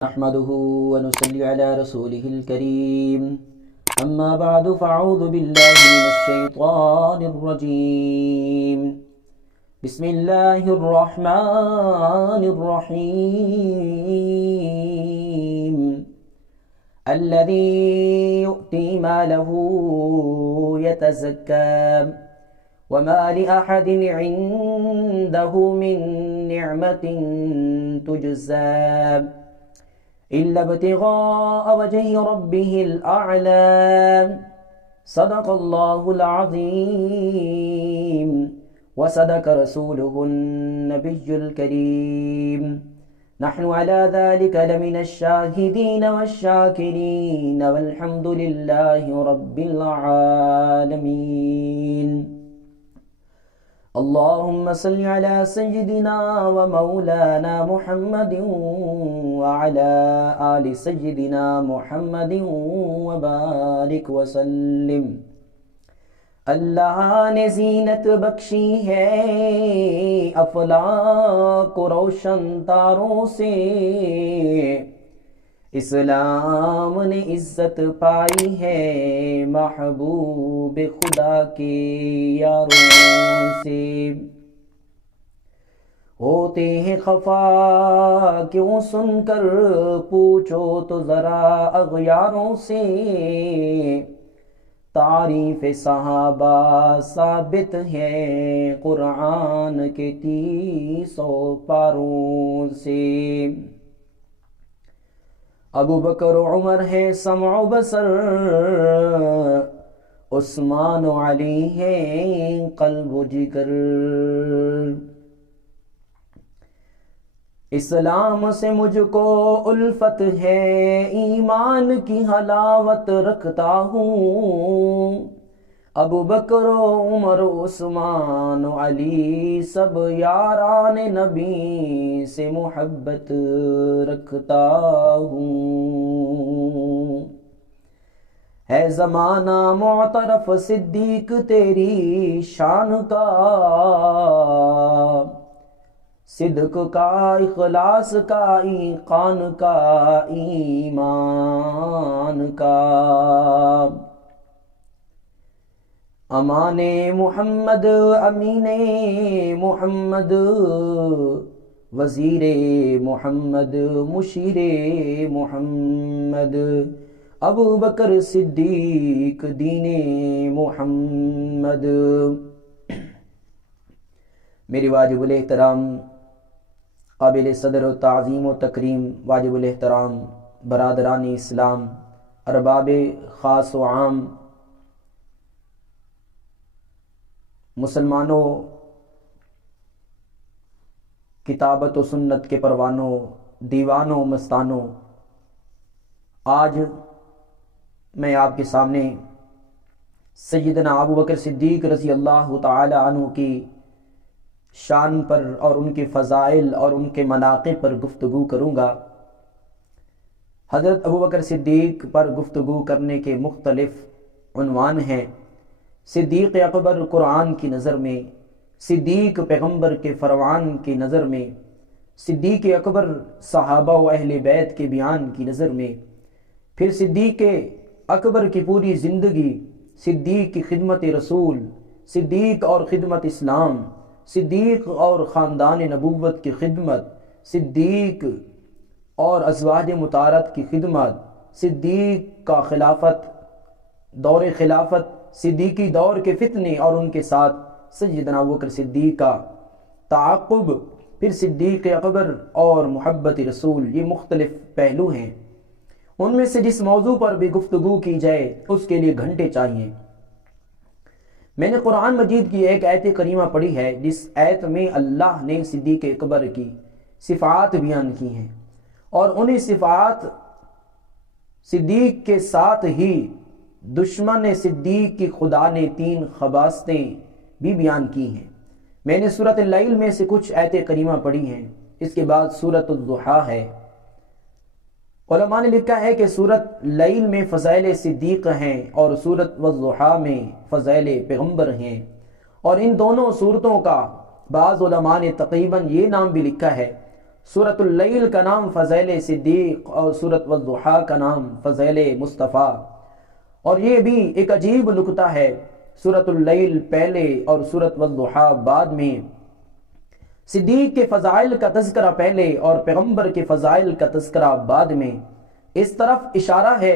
نحمده ونصلي على رسوله الكريم أما بعد فأعوذ بالله من الشيطان الرجيم بسم الله الرحمن الرحيم الذي يؤتي ماله يتزكى وما لأحد عنده من نعمة تجزى إلا ابتغاء وجه ربه الأعلى صدق الله العظيم وصدق رسوله النبي الكريم نحن على ذلك لمن الشاهدين والشاكرين والحمد لله رب العالمين اللهم صل على سيدنا ومولانا محمد وعلى آل سيدنا محمد وبارك وسلم اللہ نے زینت بخشی ہے افلاک و روشن تاروں سے، اسلام نے عزت پائی ہے محبوب خدا کے یاروں سے۔ ہوتے ہیں خفا کیوں سن کر پوچھو تو ذرا اغیاروں سے، تعریف صحابہ ثابت ہے قرآن کے 300 پاروں سے۔ ابو بکر و عمر ہے سمع و بصر، عثمان و علی ہے قلب و جگر۔ اسلام سے مجھ کو الفت ہے، ایمان کی حلاوت رکھتا ہوں، ابو بکر و عمر و عثمان و علی سب یاران نبی سے محبت رکھتا ہوں۔ ہے زمانہ معترف صدیق تیری شان کا، صدق کا اخلاص کا ایقان کا ایمان کا۔ امان محمد امین محمد وزیر محمد مشیر محمد، ابو بکر صدیق دین محمد۔ میری واجب الاحترام قابل صدر و تعظیم و تکریم واجب الاحترام برادران اسلام، ارباب خاص و عام، مسلمانوں، کتابت و سنت کے پروانوں، دیوانوں، مستانوں، آج میں آپ کے سامنے سیدنا ابو بکر صدیق رضی اللہ تعالی عنہ کی شان پر اور ان کے فضائل اور ان کے مناقب پر گفتگو کروں گا۔ حضرت ابو بکر صدیق پر گفتگو کرنے کے مختلف عنوان ہیں۔ صدیق اکبر قرآن کی نظر میں، صدیق پیغمبر کے فرمان کی نظر میں، صدیق اکبر صحابہ و اہل بیت کے بیان کی نظر میں، پھر صدیق اکبر کی پوری زندگی، صدیق کی خدمت رسول، صدیق اور خدمت اسلام، صدیق اور خاندان نبوت کی خدمت، صدیق اور ازواج مطہرات کی خدمت، صدیق کا خلافت، دور خلافت، صدیقی دور کے فتنے اور ان کے ساتھ سیدنا ابوبکر صدیق کا تعاقب، پھر صدیق اکبر اور محبت رسول، یہ مختلف پہلو ہیں۔ ان میں سے جس موضوع پر بھی گفتگو کی جائے اس کے لیے گھنٹے چاہیے۔ میں نے قرآن مجید کی ایک آیت کریمہ پڑھی ہے جس آیت میں اللہ نے صدیق اکبر کی صفات بیان کی ہیں، اور انہی صفات صدیق کے ساتھ ہی دشمن صدیق کی خدا نے 3 خباثتیں بھی بیان کی ہیں۔ میں نے سورۃ اللیل میں سے کچھ آیت کریمہ پڑھی ہیں، اس کے بعد سورۃ الضحیٰ ہے۔ علماء نے لکھا ہے کہ سورۃ لیل میں فضائل صدیق ہیں اور سورۃ والضحیٰ میں فضائل پیغمبر ہیں، اور ان دونوں صورتوں کا بعض علماء نے تقریباً یہ نام بھی لکھا ہے، سورۃ اللیل کا نام فضیل صدیق اور سورۃ والضحیٰ کا نام فضیل مصطفیٰ۔ اور یہ بھی ایک عجیب نکتہ ہے، سورۃ اللیل پہلے اور سورۃ والضحیٰ بعد میں، صدیق کے فضائل کا تذکرہ پہلے اور پیغمبر کے فضائل کا تذکرہ بعد میں۔ اس طرف اشارہ ہے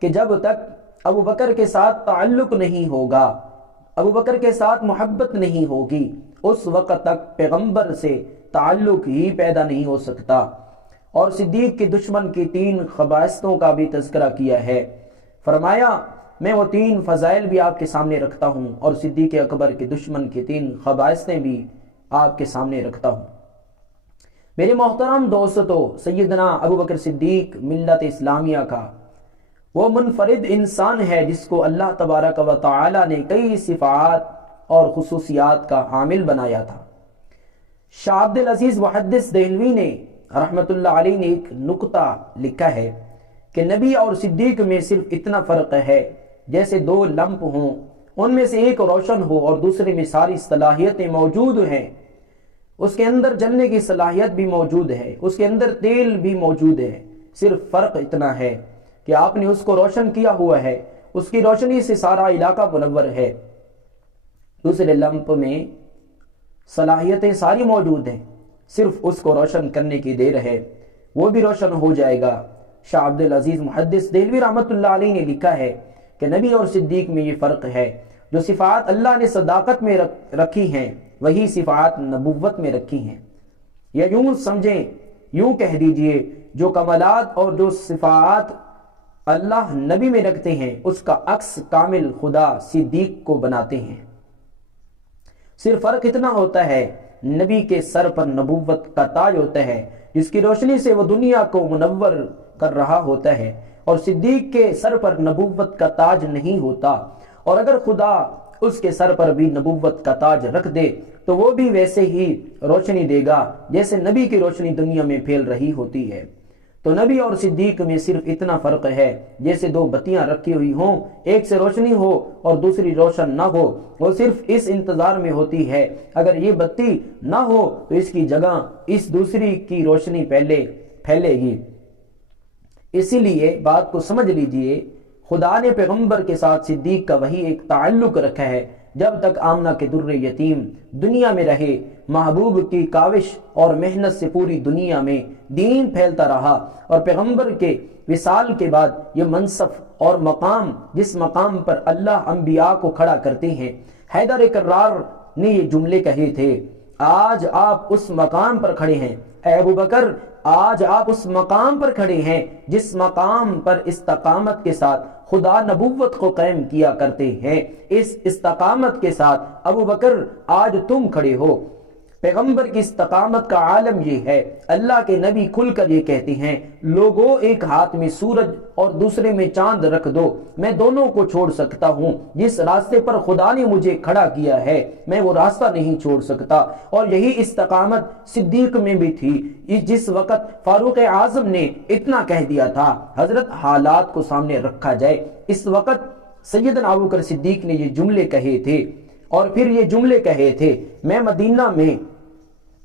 کہ جب تک ابو بکر کے ساتھ تعلق نہیں ہوگا، ابو بکر کے ساتھ محبت نہیں ہوگی، اس وقت تک پیغمبر سے تعلق ہی پیدا نہیں ہو سکتا۔ اور صدیق کے دشمن کی 3 خباثتوں کا بھی تذکرہ کیا ہے، فرمایا میں وہ 3 فضائل بھی آپ کے سامنے رکھتا ہوں اور صدیق اکبر کے دشمن کی 3 خباثتیں بھی آپ کے سامنے رکھتا ہوں۔ میرے محترم دوستو، سیدنا ابو بکر صدیق ملت اسلامیہ کا وہ منفرد انسان ہے جس کو اللہ تبارک و تعالی نے کئی صفات اور خصوصیات کا حامل بنایا تھا۔ شاہ عبد العزیز محدث دہلوی نے رحمت اللہ علیہ نے ایک نکتہ لکھا ہے کہ نبی اور صدیق میں صرف اتنا فرق ہے جیسے 2 لمپ ہوں، ان میں سے ایک روشن ہو اور دوسرے میں ساری صلاحیتیں موجود ہیں، اس کے اندر جلنے کی صلاحیت بھی موجود ہے، اس کے اندر تیل بھی موجود ہے، صرف فرق اتنا ہے کہ آپ نے اس کو روشن کیا ہوا ہے، اس کی روشنی سے سارا علاقہ منور ہے، دوسرے لمپ میں صلاحیتیں ساری موجود ہیں، صرف اس کو روشن کرنے کی دیر ہے، وہ بھی روشن ہو جائے گا۔ شاہ عبد العزیز محدث دہلوی رحمت اللہ علیہ نے لکھا ہے کہ نبی اور صدیق میں یہ فرق ہے، جو صفات اللہ نے صداقت میں رکھی ہیں وہی صفات نبوت میں رکھی ہیں، یا یوں سمجھیں، یوں کہہ دیجئے، جو کمالات اور جو صفات اللہ نبی میں رکھتے ہیں اس کا عکس کامل خدا صدیق کو بناتے ہیں۔ صرف فرق اتنا ہوتا ہے، نبی کے سر پر نبوت کا تاج ہوتا ہے جس کی روشنی سے وہ دنیا کو منور کر رہا ہوتا ہے، اور صدیق کے سر پر نبوت کا تاج نہیں ہوتا، اور اگر خدا اس کے سر پر بھی نبوت کا تاج رکھ دے تو وہ بھی ویسے ہی روشنی دے گا جیسے نبی کی روشنی دنیا میں پھیل رہی ہوتی ہے۔ تو نبی اور صدیق میں صرف اتنا فرق ہے جیسے 2 بتیاں رکھی ہوئی ہوں، ایک سے روشنی ہو اور دوسری روشن نہ ہو، وہ صرف اس انتظار میں ہوتی ہے اگر یہ بتی نہ ہو تو اس کی جگہ اس دوسری کی روشنی پہلے پھیلے گی۔ اسی لیے بات کو سمجھ لیجئے، خدا نے پیغمبر کے ساتھ صدیق کا وہی ایک تعلق رکھا ہے، جب تک آمنہ کے در یتیم دنیا میں رہے، محبوب کی کاوش اور محنت سے پوری دنیا میں دین پھیلتا رہا، اور پیغمبر کے وصال کے بعد یہ منصب اور مقام جس مقام پر اللہ انبیاء کو کھڑا کرتے ہیں، حیدر کرار نے یہ جملے کہے تھے، آج آپ اس مقام پر کھڑے ہیں اے ابو بکر، آج آپ اس مقام پر کھڑے ہیں جس مقام پر استقامت کے ساتھ خدا نبوت کو قائم کیا کرتے ہیں، اس استقامت کے ساتھ ابو بکر آج تم کھڑے ہو۔ پیغمبر کی استقامت کا عالم یہ ہے، اللہ کے نبی کھل کر یہ کہتے ہیں، لوگوں ایک ہاتھ میں سورج اور دوسرے میں چاند رکھ دو، میں دونوں کو چھوڑ سکتا ہوں، جس راستے پر خدا نے مجھے کھڑا کیا ہے میں وہ راستہ نہیں چھوڑ سکتا۔ اور یہی استقامت صدیق میں بھی تھی، جس وقت فاروق اعظم نے اتنا کہہ دیا تھا، حضرت حالات کو سامنے رکھا جائے، اس وقت سیدنا ابو بکر صدیق نے یہ جملے کہے تھے، اور پھر یہ جملے کہے تھے، میں مدینہ میں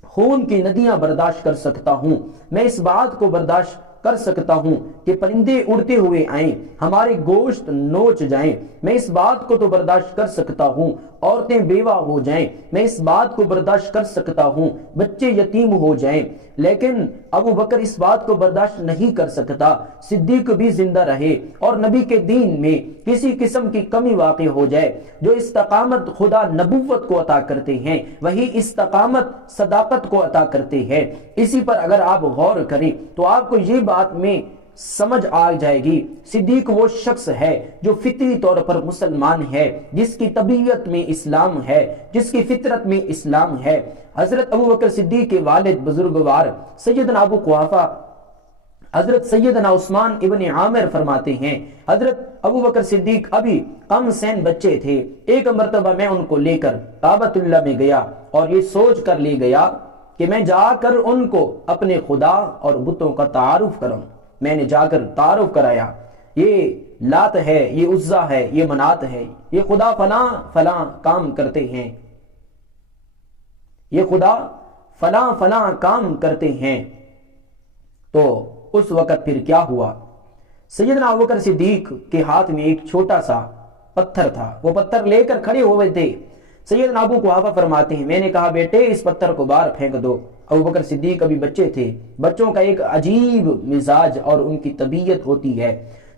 خون کی ندیاں برداشت کر سکتا ہوں، میں اس بات کو برداشت کر سکتا ہوں کہ پرندے اڑتے ہوئے آئیں، ہمارے گوشت نوچ جائیں، میں اس بات کو تو برداشت کر سکتا ہوں، عورتیں بیوہ ہو جائیں، میں اس بات کو برداشت کر سکتا ہوں، بچے یتیم ہو جائیں، لیکن ابو بکر اس بات کو برداشت نہیں کر سکتا، صدیق بھی زندہ رہے اور نبی کے دین میں کسی قسم کی کمی واقع ہو جائے۔ جو استقامت خدا نبوت کو عطا کرتے ہیں وہی استقامت صداقت کو عطا کرتے ہیں۔ اسی پر اگر آپ غور کریں تو آپ کو یہ بات میں سمجھ آ جائے گی، صدیق وہ شخص ہے جو فطری طور پر مسلمان ہے، جس کی طبیعت میں اسلام ہے، جس کی فطرت میں اسلام ہے۔ حضرت ابو بکر صدیق کے والد بزرگوار سیدنا ابو قحافہ حضرت سیدنا عثمان ابن عامر فرماتے ہیں، حضرت ابو بکر صدیق ابھی کم سن بچے تھے، ایک مرتبہ میں ان کو لے کر کعبۃ اللہ میں گیا اور یہ سوچ کر لے گیا کہ میں جا کر ان کو اپنے خدا اور بتوں کا تعارف کروں۔ میں نے جا کر تعارف کرایا، یہ لات ہے، یہ عزا ہے، یہ منات ہے، یہ خدا فلاں فلاں کام کرتے ہیں، یہ خدا فلاں فلاں کام کرتے ہیں، تو اس وقت پھر کیا ہوا؟ سیدنا ابوبکر صدیق کے ہاتھ میں ایک چھوٹا سا پتھر تھا، وہ پتھر لے کر کھڑے ہوئے تھے۔ سیدنا ابو قحافہ فرماتے ہیں میں نے کہا بیٹے اس پتھر کو باہر پھینک دو۔ ابوبکر صدیق ابھی بچے تھے، بچوں کا ایک عجیب مزاج اور ان کی طبیعت ہوتی ہے۔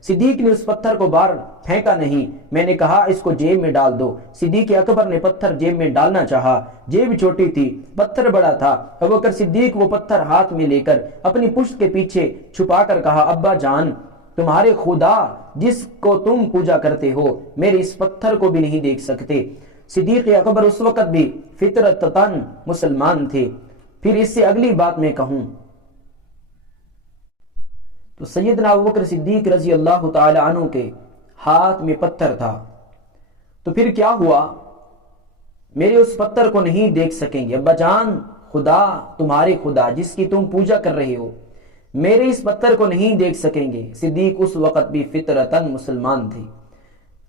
صدیق نے اس پتھر کو باہر پھینکا نہیں، میں نے کہا اس کو جیب میں ڈال دو۔ صدیق اکبر نے پتھر جیب میں ڈالنا چاہا، جیب چھوٹی تھی، پتھر بڑا تھا۔ ابوبکر صدیق وہ پتھر ہاتھ میں لے کر اپنی پشت کے پیچھے چھپا کر کہا ابا جان، تمہارے خدا جس کو تم پوجا کرتے ہو میرے اس پتھر کو بھی نہیں دیکھ سکتے۔ صدیق اکبر اس وقت بھی فطرتاً مسلمان تھے۔ پھر اس سے اگلی بات میں کہوں تو سیدنا ابوبکر صدیق رضی اللہ تعالی عنہ کے ہاتھ میں پتھر تھا، تو پھر کیا ہوا؟ میرے اس پتھر کو نہیں دیکھ سکیں گے ابا جان، خدا تمہارے خدا جس کی تم پوجا کر رہے ہو میرے اس پتھر کو نہیں دیکھ سکیں گے۔ صدیق اس وقت بھی فطرتاً مسلمان تھے۔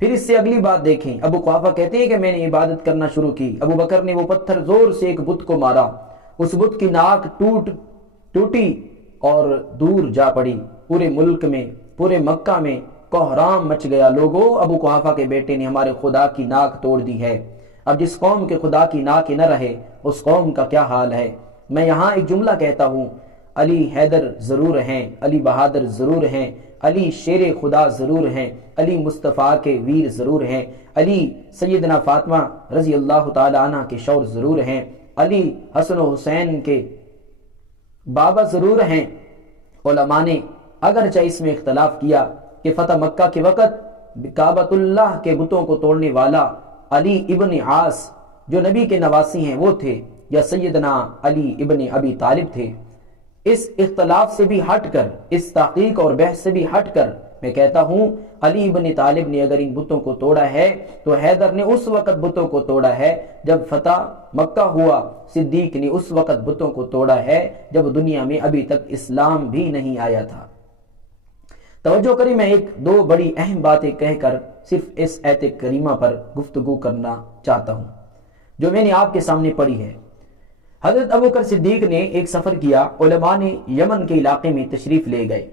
پھر اس سے اگلی بات دیکھیں، ابو قحافہ کہتے ہیں کہ میں نے عبادت کرنا شروع کی، ابو بکر نے وہ پتھر زور سے ایک بت کو مارا، اس بت کی ناک ٹوٹی اور دور جا پڑی۔ پورے ملک میں، پورے مکہ میں کوہرام مچ گیا، لوگوں ابو قحافہ کے بیٹے نے ہمارے خدا کی ناک توڑ دی ہے۔ اب جس قوم کے خدا کی ناک نہ رہے اس قوم کا کیا حال ہے؟ میں یہاں ایک جملہ کہتا ہوں، علی حیدر ضرور ہیں، علی بہادر ضرور ہیں، علی شیر خدا ضرور ہیں، علی مصطفیٰ کے ویر ضرور ہیں، علی سیدنا فاطمہ رضی اللہ تعالی عنہ کے شوہر ضرور ہیں، علی حسن و حسین کے بابا ضرور ہیں۔ علماء نے اگرچہ اس میں اختلاف کیا کہ فتح مکہ کے وقت کعبۃ اللہ کے بتوں کو توڑنے والا علی ابن عاص جو نبی کے نواسی ہیں وہ تھے یا سیدنا علی ابن ابی طالب تھے۔ اس اختلاف سے بھی ہٹ کر، اس تحقیق اور بحث سے بھی ہٹ کر میں کہتا ہوں علی ابن طالب نے اگر ان بتوں کو توڑا ہے تو حیدر نے اس وقت بتوں کو توڑا ہے جب فتح مکہ ہوا، صدیق نے اس وقت بتوں کو توڑا ہے جب دنیا میں ابھی تک اسلام بھی نہیں آیا تھا۔ توجہ کریں، میں ایک دو بڑی اہم باتیں کہہ کر صرف اس آیت کریمہ پر گفتگو کرنا چاہتا ہوں جو میں نے آپ کے سامنے پڑھی ہے۔ حضرت ابوبکر صدیق نے ایک سفر کیا، علماء نے یمن کے علاقے میں تشریف لے گئے۔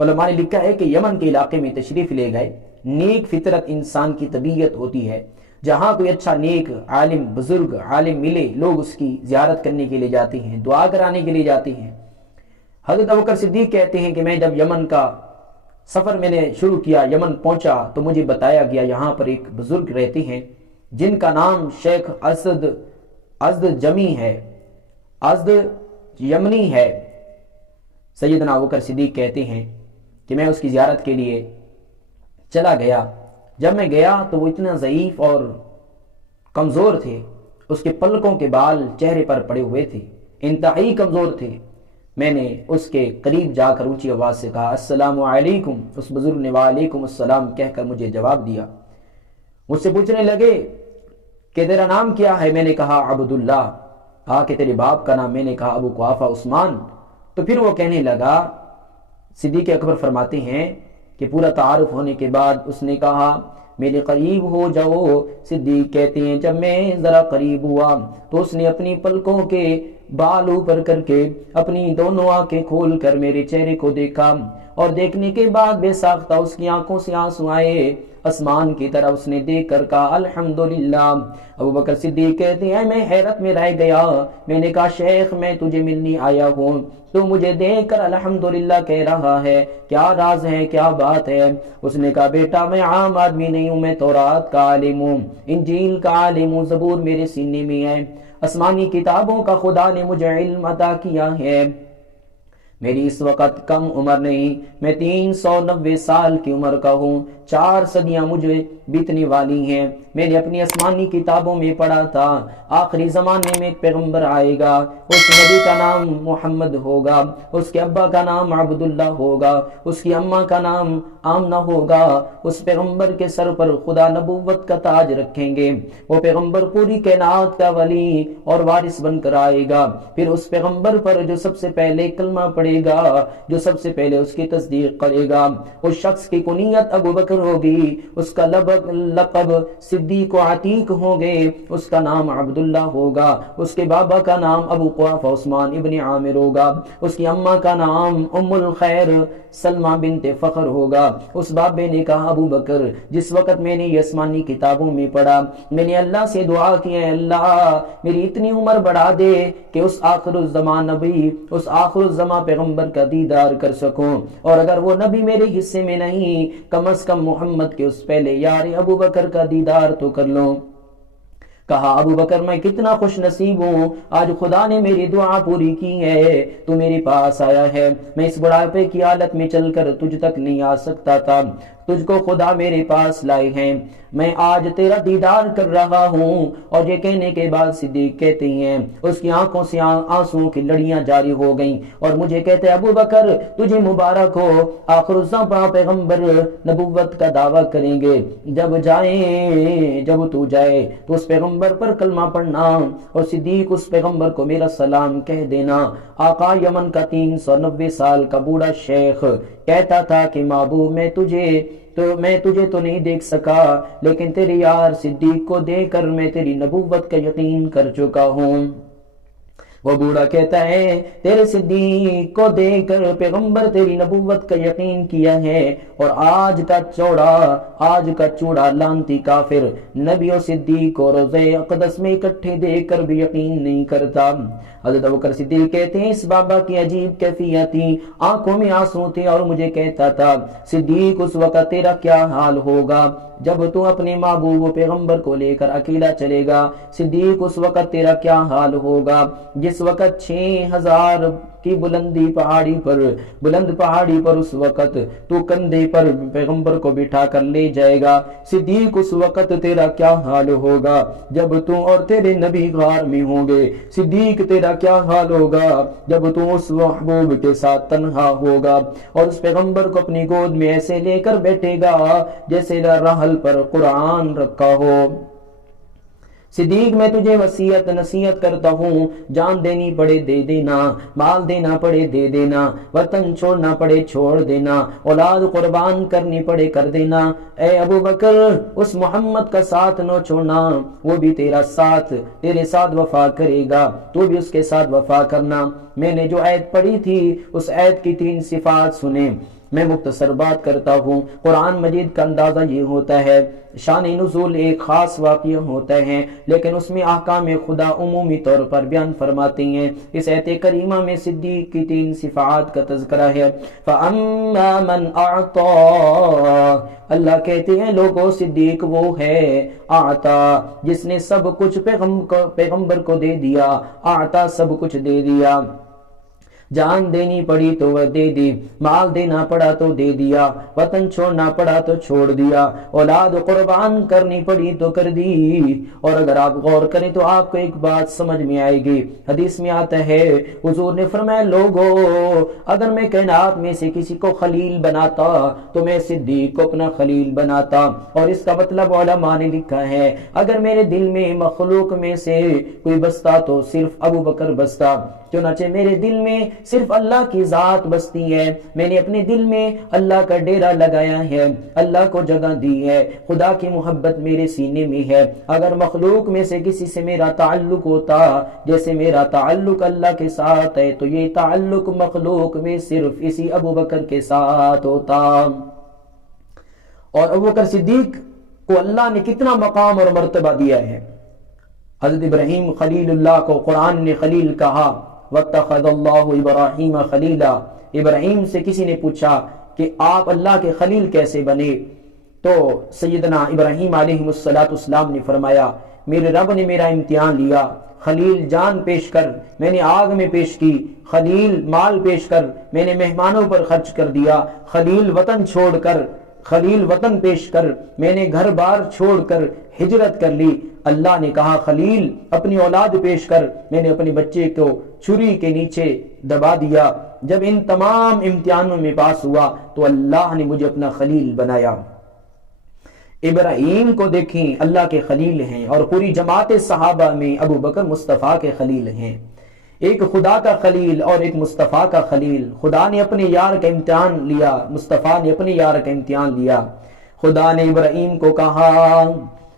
علماء نے لکھا ہے کہ یمن کے علاقے میں تشریف لے گئے۔ نیک فطرت انسان کی طبیعت ہوتی ہے، جہاں کوئی اچھا نیک عالم بزرگ عالم ملے لوگ اس کی زیارت کرنے کے لیے جاتے ہیں، دعا کرانے کے لیے جاتے ہیں۔ حضرت ابوبکر صدیق کہتے ہیں کہ میں جب یمن کا سفر میں نے شروع کیا، یمن پہنچا تو مجھے بتایا گیا یہاں پر ایک بزرگ رہتے ہیں جن کا نام شیخ ازد جمی ہے، ازد یمنی ہے۔ سیدنا ابوبکر صدیق کہتے ہیں کہ میں اس کی زیارت کے لیے چلا گیا۔ جب میں گیا تو وہ اتنا ضعیف اور کمزور تھے، اس کے پلکوں کے بال چہرے پر پڑے ہوئے تھے، انتہائی کمزور تھے۔ میں نے اس کے قریب جا کر اونچی آواز سے کہا السلام علیکم، اس بزرگ نے وعلیکم السلام کہہ کر مجھے جواب دیا۔ مجھ سے پوچھنے لگے کہ تیرا نام کیا ہے؟ میں نے کہا عبداللہ۔ کہا کہ تیرے باپ کا نام؟ میں نے کہا ابو قحافہ عثمان۔ تو پھر وہ کہنے لگا، صدیق اکبر فرماتے ہیں کہ پورا تعارف ہونے کے بعد اس نے کہا میرے قریب ہو جاؤ۔ صدیق کہتے ہیں جب میں ذرا قریب ہوا تو اس نے اپنی پلکوں کے بال اوپر کر کے اپنی دونوں آنکھیں کھول کر میرے چہرے کو دیکھا، اور دیکھنے کے بعد بے ساختہ اس کی آنکھوں سے آنسو آئے۔ آسمان کی طرف اس نے دیکھ کر کہا الحمدللہ۔ ابوبکر صدیق کہتے ہیں میں حیرت میں رہ گیا۔ میں نے کہا شیخ میں تجھے ملنے آیا ہوں، تو مجھے دیکھ کر الحمدللہ کہہ رہا ہے، کیا راز ہے، کیا بات ہے؟ اس نے کہا بیٹا میں عام آدمی نہیں ہوں، میں تورات کا عالم ہوں، انجیل کا عالم ہوں، زبور میرے سینے میں ہے، آسمانی کتابوں کا خدا نے مجھے علم عطا کیا ہے۔ میری اس وقت کم عمر نہیں، میں 390 سال کی عمر کا ہوں، 4 صدیاں مجھے بیتنے والی ہیں۔ میں نے اپنی آسمانی کتابوں میں پڑھا تھا آخری زمانے میں ایک پیغمبر آئے گا، اس نبی کا نام محمد ہوگا، اس کے ابا کا نام عبداللہ ہوگا، اس کی اماں کا نام آمنہ ہوگا۔ اس پیغمبر کے سر پر خدا نبوت کا تاج رکھیں گے، وہ پیغمبر پوری کائنات کا ولی اور وارث بن کر آئے گا۔ پھر اس پیغمبر پر جو سب سے پہلے کلمہ پڑھے پڑے گا جو سب سے پہلے اس کی تصدیق کرے گا اس شخص کی کنیت ابو بکر ہوگی، اس کا لقب صدیق و عتیق ہوں گے، اس کا نام عبداللہ ہوگا، اس کے بابا کا نام ابو قحافہ عثمان ابن عامر ہوگا، اس کی اماں کا نام ام الخیر سلمہ بنت فخر ہوگا۔ اس بابے نے کہا ابو بکر جس وقت میں نے یہ آسمانی کتابوں میں پڑھا میں نے اللہ سے دعا کی ہے اللہ میری اتنی عمر بڑھا دے کہ اس آخر الزمان نبی اس آخر الزمان پیغمبر کا دیدار کر سکوں، اور اگر وہ نبی میرے حصے میں نہیں کم از کم محمد کے اس پہلے یار ابو بکر کا دیدار تو کر لوں۔ کہا ابو بکر میں کتنا خوش نصیب ہوں، آج خدا نے میری دعا پوری کی ہے، تو میرے پاس آیا ہے، میں اس بڑھاپے کی حالت میں چل کر تجھ تک نہیں آ سکتا تھا، تجھ کو خدا میرے پاس لائے ہیں، میں آج تیرا دیدار کر رہا ہوں۔ اور یہ کہنے کے بعد صدیق کہتے ہیں اس کی آنکھوں سے آنسوں کی لڑیاں جاری ہو گئیں اور مجھے کہتے ابو بکر تجھے مبارک ہو، آخر الزمان پیغمبر نبوت کا دعویٰ کریں گے، جب تو جائے تو اس پیغمبر پر کلمہ پڑھنا اور صدیق اس پیغمبر کو میرا سلام کہہ دینا۔ آقا یمن کا 390 سال کا بوڑھا شیخ کہتا تھا کہ محبوب میں تجھے تو نہیں دیکھ سکا، لیکن تیرے یار صدیق کو دیکھ کر میں تیری نبوت کا یقین کر چکا ہوں۔ وہ بوڑھا کہتا ہے تیرے صدیق کو دیکھ کر پیغمبر تیری نبوت کا یقین کیا ہے، اور آج کا چوڑا لانتی کافر نبی و صدیق کو روضہ اقدس میں اکٹھے دیکھ کر بھی یقین نہیں کرتا۔ حضرت ابوبکر صدیق کہتے ہیں اس بابا کی عجیب کیفیت تھی، آنکھوں میں آنسو تھے اور مجھے کہتا تھا صدیق اس وقت تیرا کیا حال ہوگا جب تو اپنے محبوب و پیغمبر کو لے کر اکیلا چلے گا، صدیق اس وقت تیرا کیا حال ہوگا جس وقت 6000 کی بلند پہاڑی پر اس وقت تو کندھے پر پیغمبر کو بٹھا کر لے جائے گا، صدیق اس وقت تیرا کیا حال ہوگا جب تو اور تیرے نبی غار میں ہوں گے، صدیق تیرا کیا حال ہوگا جب تو اس محبوب کے ساتھ تنہا ہوگا اور اس پیغمبر کو اپنی گود میں ایسے لے کر بیٹھے گا جیسے رحل پر قرآن رکھا ہو۔ صدیق میں تجھے نصیحت کرتا ہوں، جان دینی پڑے دے دینا، مال دینا پڑے دے دینا، وطن چھوڑنا پڑے چھوڑ دینا، اولاد قربان کرنی پڑے کر دینا۔ اے ابو بکر اس محمد کا ساتھ نہ چھوڑنا، وہ بھی تیرے ساتھ وفا کرے گا، تو بھی اس کے ساتھ وفا کرنا۔ میں نے جو آیت پڑھی تھی اس آیت کی 3 صفات سنیں، میں مختصر بات کرتا ہوں۔ قرآن مجید کا اندازہ یہ ہوتا ہے شان نزول ایک خاص واقعہ ہوتا ہے، لیکن اس میں احکام خدا عمومی طور پر بیان فرماتے ہیں۔ اس آیت کریمہ میں صدیق کی 3 صفات کا تذکرہ ہے۔ فَأَمَّا مَنْ أَعْطَى، اللہ کہتے ہیں لوگوں صدیق وہ ہے آتا جس نے سب کچھ پیغمبر کو دے دیا، آتا سب کچھ دے دیا، جان دینی پڑی تو وہ دے دی، مال دینا پڑا تو دے دیا، وطن چھوڑنا پڑا تو چھوڑ دیا، اولاد قربان کرنی پڑی تو کر دی۔ اور اگر آپ غور کریں تو آپ کو ایک بات سمجھ میں آئے گی، حدیث میں آتا ہے حضور نے فرمایا لوگو اگر میں کائنات میں سے کسی کو خلیل بناتا تو میں صدیق کو اپنا خلیل بناتا، اور اس کا مطلب علماء نے لکھا ہے اگر میرے دل میں مخلوق میں سے کوئی بستا تو صرف ابو بکر بستا، چنانچہ میرے دل میں صرف اللہ کی ذات بستی ہے، میں نے اپنے دل میں اللہ کا ڈیرا لگایا ہے، اللہ کو جگہ دی ہے، خدا کی محبت میرے سینے میں ہے۔ اگر مخلوق میں سے کسی سے میرا تعلق ہوتا جیسے میرا تعلق اللہ کے ساتھ ہے تو یہ تعلق مخلوق میں صرف اسی ابو بکر کے ساتھ ہوتا۔ اور ابو بکر صدیق کو اللہ نے کتنا مقام اور مرتبہ دیا ہے۔ حضرت ابراہیم خلیل اللہ کو قرآن نے خلیل کہا، وَاتَّخَذَ اللَّهُ إِبْرَاهِيمَ خَلِيلًا۔ ابراہیم سے کسی نے پوچھا کہ آپ اللہ کے خلیل کیسے بنے، تو سیدنا ابراہیم علیہ السلام نے فرمایا میرے رب نے میرا امتحان لیا، خلیل جان پیش کر میں نے آگ میں پیش کی، خلیل مال پیش کر میں نے مہمانوں پر خرچ کر دیا، خلیل وطن چھوڑ کر خلیل وطن پیش کر میں نے گھر بار چھوڑ کر ہجرت کر لی۔ اللہ نے کہا خلیل اپنی اولاد پیش کر میں نے اپنے بچے کو چھری کے نیچے دبا دیا۔ جب ان تمام امتحانوں میں پاس ہوا تو اللہ نے مجھے اپنا خلیل بنایا۔ ابراہیم کو دیکھیں اللہ کے خلیل ہیں، اور پوری جماعت صحابہ میں ابو بکر مصطفیٰ کے خلیل ہیں۔ ایک خدا کا خلیل اور ایک مصطفیٰ کا خلیل. خدا نے اپنے یار کا امتحان لیا, مصطفیٰ نے اپنے یار کا امتحان لیا. خدا نے ابراہیم کو کہا,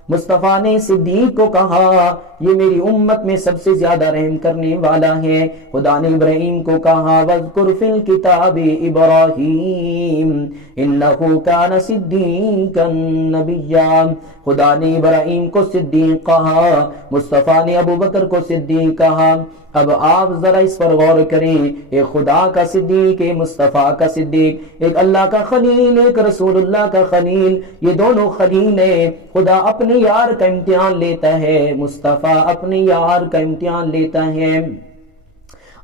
مصطفیٰ نے صدیق کو کہا یہ میری امت میں سب سے زیادہ رحم کرنے والا ہے. خدا نے ابراہیم کو کہا وَاذْكُرْ فِي الْكِتَابِ إِبْرَاهِيمَ إِنَّهُ كَانَ صِدِّيقًا نَبِيًّا. خدا نے ابراہیم کو صدیق کہا, مصطفیٰ نے ابو بکر کو صدیق کہا. اب آپ ذرا اس پر غور کریں, ایک خدا کا صدیق, ایک مصطفیٰ کا صدیق, ایک اللہ کا خلیل, ایک رسول اللہ کا خلیل. یہ دونوں خلیل ہیں. خدا اپنے یار کا امتحان لیتا ہے, مصطفیٰ اپنے یار کا امتحان لیتا ہے.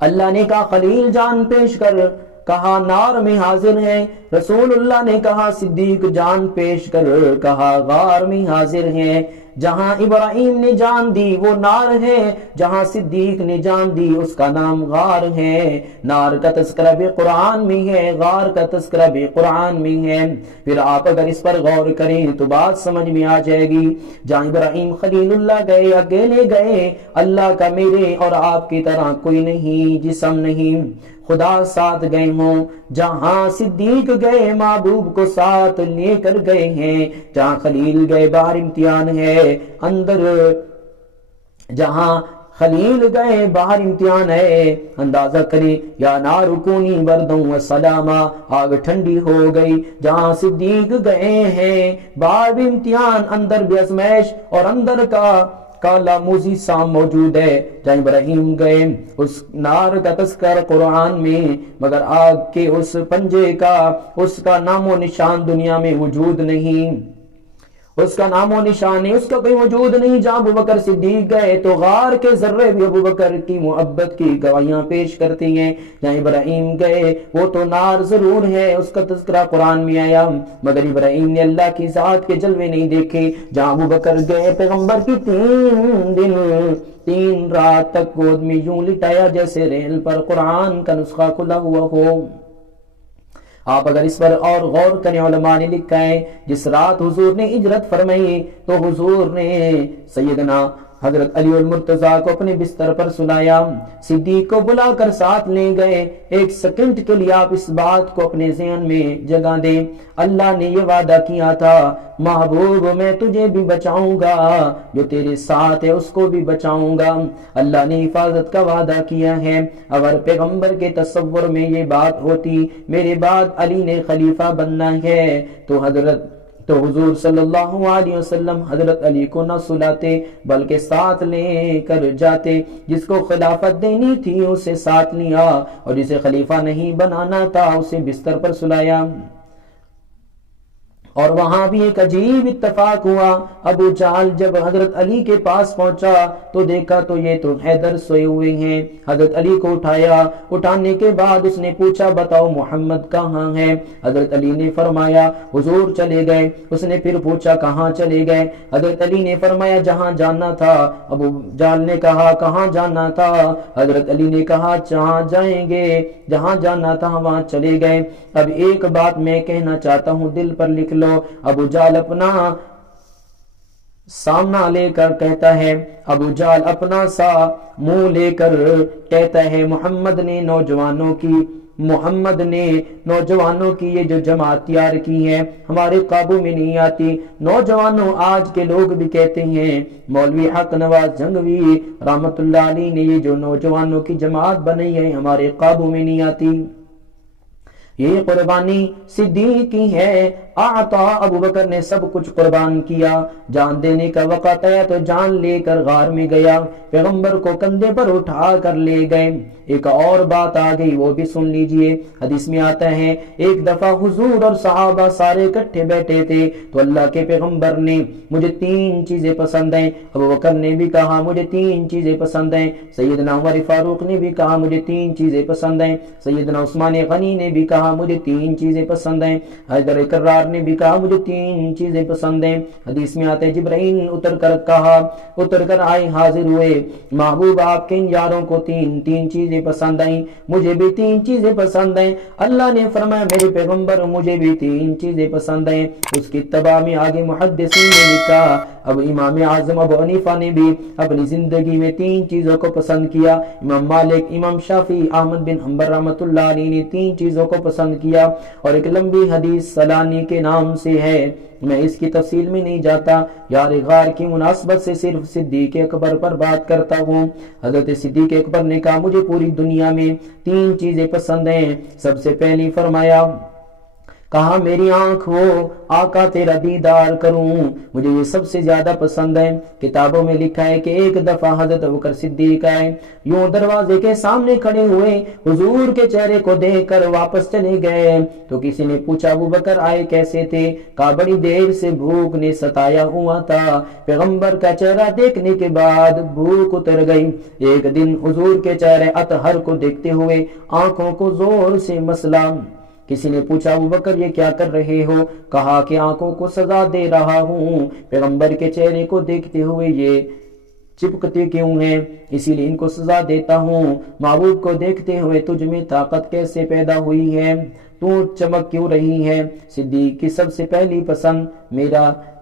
اللہ نے کہا خلیل جان پیش کر, کہا نار میں حاضر ہے. رسول اللہ نے کہا صدیق جان پیش کر, کہا غار میں حاضر ہے. جہاں ابراہیم نے جان دی وہ نار ہے, جہاں صدیق نے جان دی اس کا نام غار ہے. نار کا تذکرہ بھی قرآن میں ہے, غار کا تذکرہ بھی قرآن میں ہے. پھر آپ اگر اس پر غور کریں تو بات سمجھ میں آ جائے گی. جہاں ابراہیم خلیل اللہ گئے, اکیلے گئے, اللہ کا میرے اور آپ کی طرح کوئی نہیں, جسم نہیں, خدا ساتھ گئے ہوں. جہاں صدیق گئے محبوب کو ساتھ لے کر گئے ہیں. جہاں خلیل گئے باہر امتحان ہے, اندر جہاں خلیل گئے باہر امتحان ہے. اندازہ کریں یا نار کونی بردوں و سلاما, آگ ٹھنڈی ہو گئی. جہاں صدیق گئے ہیں باہر بھی امتحان, اندر بھی آزمائش, اور اندر کا کالا موزی سام موجود ہے. جہاں ابراہیم گئے اس نار کا تذکر قرآن میں, مگر آگ کے اس پنجے کا, اس کا نام و نشان دنیا میں وجود نہیں, اس کا نام و نشان نہیں, اس کا کوئی وجود نہیں. جہاں ابو بکر صدیق گئے تو غار کے ذرے بھی ابو بکر کی محبت کی گواہیاں پیش کرتی ہیں. جہاں ابراہیم گئے وہ تو نار ضرور ہے, اس کا تذکرہ قرآن میں آیا, مگر ابراہیم نے اللہ کی ذات کے جلوے نہیں دیکھے. جہاں ابو بکر گئے پیغمبر کی 3 دن 3 رات تک گود میں یوں لٹایا جیسے ریل پر قرآن کا نسخہ کھلا ہوا ہو. آپ اگر اس پر اور غور کریں, علماء نے لکھا ہے جس رات حضور نے ہجرت فرمائی تو حضور نے سیدنا حضرت علی المرتضیٰ کو اپنے بستر پر سلایا, صدیق کو بلا کر ساتھ لے گئے. ایک سیکنڈ کے لیے آپ اس بات کو اپنے ذہن میں جگہ دیں, اللہ نے یہ وعدہ کیا تھا محبوب میں تجھے بھی بچاؤں گا, جو تیرے ساتھ ہے اس کو بھی بچاؤں گا. اللہ نے حفاظت کا وعدہ کیا ہے. اگر پیغمبر کے تصور میں یہ بات ہوتی میرے بعد علی نے خلیفہ بننا ہے تو حضور صلی اللہ علیہ وسلم حضرت علی کو نہ سلاتے بلکہ ساتھ لے کر جاتے. جس کو خلافت دینی تھی اسے ساتھ لیا, اور جسے خلیفہ نہیں بنانا تھا اسے بستر پر سلایا. اور وہاں بھی ایک عجیب اتفاق ہوا. ابو جہل جب حضرت علی کے پاس پہنچا تو دیکھا تو یہ تو حیدر سوئے ہوئے ہیں. حضرت علی کو اٹھایا, اٹھانے کے بعد اس نے پوچھا بتاؤ محمد کہاں ہے. حضرت علی نے فرمایا حضور چلے گئے. اس نے پھر پوچھا کہاں چلے گئے. حضرت علی نے فرمایا جہاں جانا تھا. ابو جہل نے کہا کہاں جانا تھا. حضرت علی نے کہا جہاں جائیں گے, جہاں جانا تھا وہاں چلے گئے. اب ایک بات میں کہنا چاہتا ہوں, دل پر لکھ لو. ابو جہل اپنا سامنا لے کر کہتا ہے, ابو جہل اپنا سا منہ لے کر کہتا ہے محمد نے نوجوانوں کی یہ جو جماعت تیار کی ہے ہمارے قابو میں نہیں آتی. نوجوانوں آج کے لوگ بھی کہتے ہیں, مولوی حق نواز جنگوی رحمت اللہ علیہ نے یہ جو نوجوانوں کی جماعت بنائی ہے ہمارے قابو میں نہیں آتی. یہ قربانی صدیق کی ہے. آتا ابو بکر نے سب کچھ قربان کیا. جان دینے کا وقت آیا تو جان لے کر غار میں گیا. پیغمبر کو کندھے پر اٹھا کر لے گئے. ایک اور بات آ گئی وہ بھی سن لیجئے. حدیث میں آتا ہے ایک دفعہ حضور اور صحابہ سارے اکٹھے بیٹھے تھے تو اللہ کے پیغمبر نے مجھے 3 چیزیں پسند ہیں. ابو بکر نے بھی کہا مجھے 3 چیزیں پسند ہیں. سیدنا عمر فاروق نے بھی کہا مجھے 3 چیزیں پسند ہیں. سیدنا عثمان غنی نے بھی کہا مجھے 3 چیزیں پسند ہیں. حیدر کرار نے بھی کہا مجھے 3 چیزیں پسند ہیں. حدیث میں آتے جبرائیل اتر کر آئے, حاضر ہوئے. محبوب آپ کے ان یاروں کو 3 چیزیں پسند آئیں, مجھے بھی 3 چیزیں پسند ہیں. اللہ نے فرمایا میرے پیغمبر مجھے بھی 3 چیزیں پسند ہیں. اس کی اتباع میں آگے محدثین نے لکھا اب امام اعظم ابو حنیفہ نے بھی اپنی زندگی میں 3 چیزوں کو پسند کیا، امام مالک، امام شافعی، احمد بن حنبل رحمۃ اللہ علیہ نے 3 چیزوں کو پسند کیا، اور ایک لمبی حدیث سلانی کے نام سے ہے، میں اس کی تفصیل میں نہیں جاتا، یار غار کی مناسبت سے صرف صدیق اکبر پر بات کرتا ہوں۔ حضرت صدیق اکبر نے کہا مجھے پوری دنیا میں 3 چیزیں پسند ہیں۔ سب سے پہلی فرمایا، کہا میری آنکھ ہو آقا تیرا دیدار کروں، مجھے یہ سب سے زیادہ پسند ہے۔ کتابوں میں لکھا ہے کہ ایک دفعہ حضرت ابوبکر صدیق آئے، یوں دروازے کے سامنے کھڑے ہوئے، حضور کے چہرے کو دیکھ کر واپس چلے گئے تو کسی نے پوچھا ابوبکر آئے کیسے تھے؟ کہا بڑی دیر سے بھوک نے ستایا ہوا تھا، پیغمبر کا چہرہ دیکھنے کے بعد بھوک اتر گئی۔ ایک دن حضور کے چہرے اطہر کو دیکھتے ہوئے آنکھوں کو زور سے مسلا۔ کسی نے پوچھا ابوبکر یہ کیا کر رہے ہو؟ کہا کہ آنکھوں کو سزا دے رہا ہوں، پیغمبر کے چہرے کو دیکھتے ہوئے یہ چپکتے کیوں ہیں؟ اسی لیے ان کو سزا دیتا ہوں۔ محبوب کو دیکھتے ہوئے تجھ میں طاقت کیسے پیدا ہوئی ہے؟ تو چمک کیوں رہی ہے؟ صدیق کی سب سے پہلی پسند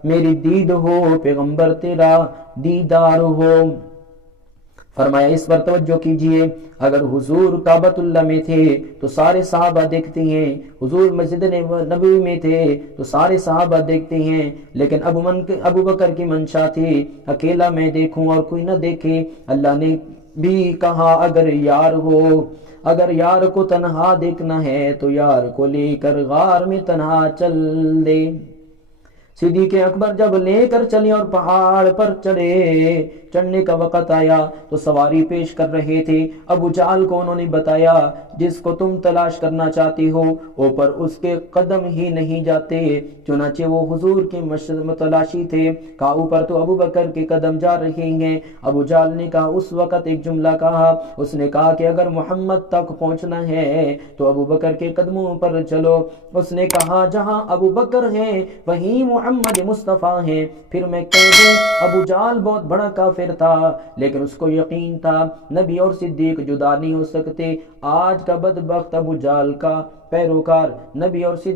میری دید ہو، پیغمبر تیرا دیدار ہو۔ فرمایا اس پر توجہ کیجئے، اگر حضور کعبۃ اللہ میں تھے تو سارے صحابہ دیکھتے ہیں، حضور مسجد نبوی میں تھے تو سارے صحابہ دیکھتے ہیں، لیکن ابو بکر کی منشا تھی اکیلا میں دیکھوں اور کوئی نہ دیکھے۔ اللہ نے بھی کہا اگر یار کو تنہا دیکھنا ہے تو یار کو لے کر غار میں تنہا چل دے۔ صدیق اکبر جب لے کر چلے اور پہاڑ پر چڑھنے کا وقت آیا تو سواری پیش کر رہے تھے۔ ابو جہل کو انہوں نے بتایا جس کو تم تلاش کرنا چاہتے ہو اوپر اس کے قدم ہی نہیں جاتے، چنانچہ وہ حضور کے متلاشی تھے۔ کہا اوپر تو ابو بکر کے قدم جا رہے ہیں۔ ابو جہل نے کہا اس وقت ایک جملہ کہا، اس نے کہا کہ اگر محمد تک پہنچنا ہے تو ابو بکر کے قدموں پر چلو۔ اس نے کہا جہاں ابو بکر ہیں وہیں محمد مصطفیٰ ہیں۔ پھر میں کہہ دوں ابو جہل بہت بڑا کافر تھا، لیکن اس کو یقین تھا نبی اور صدیق جدا نہیں ہو سکتے۔ آج کا بدبخت ابو جہل کا پیروکار نبی اور صدیق